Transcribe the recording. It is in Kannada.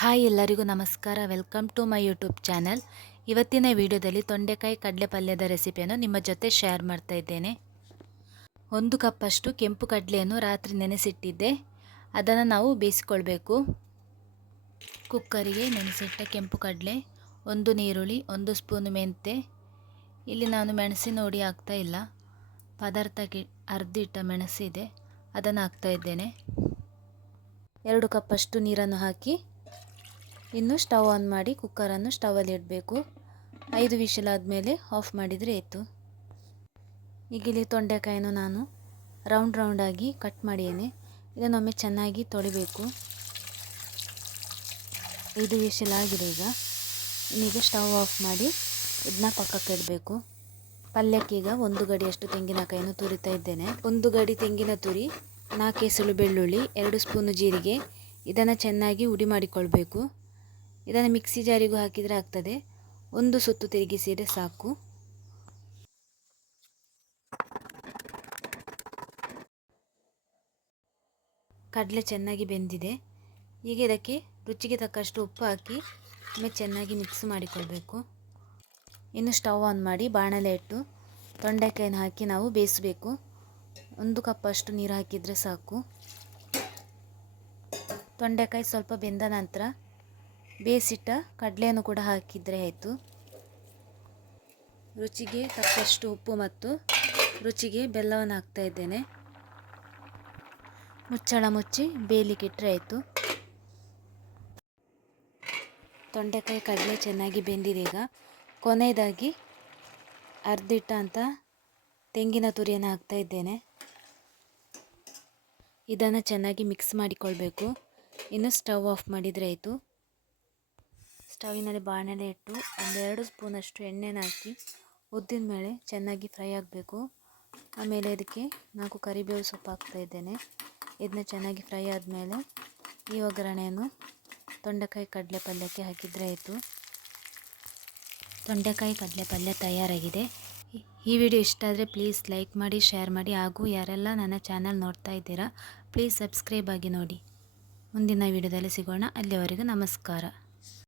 ಹಾಯ್ ಎಲ್ಲರಿಗೂ ನಮಸ್ಕಾರ. Welcome to my YouTube channel. ಇವತ್ತಿನ ವಿಡಿಯೋದಲ್ಲಿ ತೊಂಡೆಕಾಯಿ ಕಡಲೆ ಪಲ್ಯದ ರೆಸಿಪಿಯನ್ನು ನಿಮ್ಮ ಜೊತೆ ಶೇರ್ ಮಾಡ್ತಾ ಇದ್ದೇನೆ. 1 ಕಪ್ಪಷ್ಟು ಕೆಂಪು ಕಡಲೆಯನ್ನು ರಾತ್ರಿ ನೆನೆಸಿಟ್ಟಿದ್ದೆ. ಅದನ್ನು ನಾವು ಬೇಯಿಸಿಕೊಳ್ಬೇಕು. ಕುಕ್ಕರಿಗೆ ನೆನೆಸಿಟ್ಟ ಕೆಂಪು ಕಡಲೆ, 1 ನೀರುಳ್ಳಿ, 1 ಸ್ಪೂನ್ ಮೆಂತೆ. ಇಲ್ಲಿ ನಾನು ಮೆಣಸಿನ ಹುಡಿ ಹಾಕ್ತಾ ಇಲ್ಲ, ಪದಾರ್ಥಕ್ಕೆ ಅರ್ಧಿಟ್ಟ ಮೆಣಸಿದೆ, ಅದನ್ನು ಹಾಕ್ತಾ ಇದ್ದೇನೆ. 2 ಕಪ್ಪಷ್ಟು ನೀರನ್ನು ಹಾಕಿ ಇನ್ನು ಸ್ಟವ್ ಆನ್ ಮಾಡಿ ಕುಕ್ಕರನ್ನು ಸ್ಟವಲ್ಲಿ ಇಡಬೇಕು. 5 ವಿಷಲ್ ಆದಮೇಲೆ ಆಫ್ ಮಾಡಿದರೆ ಆಯಿತು. ಈಗ ಇಲ್ಲಿ ತೊಂಡೆಕಾಯನ್ನು ನಾನು ರೌಂಡ್ ಆಗಿ ಕಟ್ ಮಾಡಿದ್ದೇನೆ. ಇದನ್ನೊಮ್ಮೆ ಚೆನ್ನಾಗಿ ತೊಳಿಬೇಕು. 5 ವಿಷಲ್ ಆಗಿದೆ. ಈಗ ಸ್ಟವ್ ಆಫ್ ಮಾಡಿ ಇದನ್ನ ಪಕ್ಕಕ್ಕೆ ಇಡಬೇಕು. ಪಲ್ಯಕ್ಕೀಗ 1 ಗಡಿಯಷ್ಟು ತೆಂಗಿನಕಾಯಿಯನ್ನು ತುರಿತಾ ಇದ್ದೇನೆ. 1 ಗಡಿ ತೆಂಗಿನ ತುರಿ, 4 ಎಸಳು ಬೆಳ್ಳುಳ್ಳಿ, 2 ಸ್ಪೂನು ಜೀರಿಗೆ. ಇದನ್ನು ಚೆನ್ನಾಗಿ ಹುಡಿ ಮಾಡಿಕೊಳ್ಬೇಕು. ಇದನ್ನು ಮಿಕ್ಸಿ ಜಾರಿಗೂ ಹಾಕಿದರೆ ಆಗ್ತದೆ. 1 ಸುತ್ತು ತಿರುಗಿಸಿದರೆ ಸಾಕು. ಕಡಲೆ ಚೆನ್ನಾಗಿ ಬೆಂದಿದೆ. ಈಗ ಇದಕ್ಕೆ ರುಚಿಗೆ ತಕ್ಕಷ್ಟು ಉಪ್ಪು ಹಾಕಿ ಒಮ್ಮೆ ಚೆನ್ನಾಗಿ ಮಿಕ್ಸ್ ಮಾಡಿಕೊಳ್ಬೇಕು. ಇನ್ನು ಸ್ಟವ್ ಆನ್ ಮಾಡಿ ಬಾಣಲೆ ಇಟ್ಟು ತೊಂಡೆಕಾಯಿನ ಹಾಕಿ ನಾವು ಬೇಯಿಸಬೇಕು. 1 ಕಪ್ಪಷ್ಟು ನೀರು ಹಾಕಿದರೆ ಸಾಕು. ತೊಂಡೆಕಾಯಿ ಸ್ವಲ್ಪ ಬೆಂದ ನಂತರ ಬೇಯಿಸಿಟ್ಟ ಕಡಲೆಯನ್ನು ಕೂಡ ಹಾಕಿದರೆ ಆಯಿತು. ರುಚಿಗೆ ತಕ್ಕಷ್ಟು ಉಪ್ಪು ಮತ್ತು ರುಚಿಗೆ ಬೆಲ್ಲವನ್ನು ಹಾಕ್ತಾ ಇದ್ದೇನೆ. ಮುಚ್ಚಳ ಮುಚ್ಚಿ ಬೇಯಲಿಕ್ಕೆ ಇಟ್ಟರೆ ಆಯಿತು. ತೊಂಡೆಕಾಯಿ ಕಡಲೆ ಚೆನ್ನಾಗಿ ಬೆಂದಿದೆ. ಈಗ ಕೊನೆಯದಾಗಿ ಅರ್ಧಿಟ್ಟ ಅಂತ ತೆಂಗಿನ ತುರಿಯನ್ನು ಹಾಕ್ತಾ ಇದ್ದೇನೆ. ಇದನ್ನು ಚೆನ್ನಾಗಿ ಮಿಕ್ಸ್ ಮಾಡಿಕೊಳ್ಬೇಕು. ಇನ್ನು ಸ್ಟವ್ ಆಫ್ ಮಾಡಿದರೆ ಆಯಿತು. ಸ್ಟವಿನಲ್ಲಿ ಬಾಣಲೆ ಇಟ್ಟು 1-2 ಸ್ಪೂನಷ್ಟು ಎಣ್ಣೆನ ಹಾಕಿ ಉದ್ದಿನ ಬೇಳೆ ಚೆನ್ನಾಗಿ ಫ್ರೈ ಆಗಬೇಕು. ಆಮೇಲೆ ಇದಕ್ಕೆ 4 ಕರಿಬೇವು ಸೊಪ್ಪು ಹಾಕ್ತಾ ಇದ್ದೇನೆ. ಇದನ್ನ ಚೆನ್ನಾಗಿ ಫ್ರೈ ಆದಮೇಲೆ ಈ ಒಗ್ಗರಣೆಯನ್ನು ತೊಂಡೆಕಾಯಿ ಕಡಲೆ ಪಲ್ಯಕ್ಕೆ ಹಾಕಿದರೆ ಆಯಿತು. ತೊಂಡೆಕಾಯಿ ಕಡಲೆ ಪಲ್ಯ ತಯಾರಾಗಿದೆ. ಈ ವಿಡಿಯೋ ಇಷ್ಟ ಆದರೆ ಪ್ಲೀಸ್ ಲೈಕ್ ಮಾಡಿ, ಶೇರ್ ಮಾಡಿ, ಹಾಗೂ ಯಾರೆಲ್ಲ ನನ್ನ ಚಾನಲ್ ನೋಡ್ತಾ ಇದ್ದೀರಾ ಪ್ಲೀಸ್ ಸಬ್ಸ್ಕ್ರೈಬ್ ಆಗಿ ನೋಡಿ. ಮುಂದಿನ ವಿಡಿಯೋದಲ್ಲಿ ಸಿಗೋಣ. ಅಲ್ಲಿವರೆಗೂ ನಮಸ್ಕಾರ.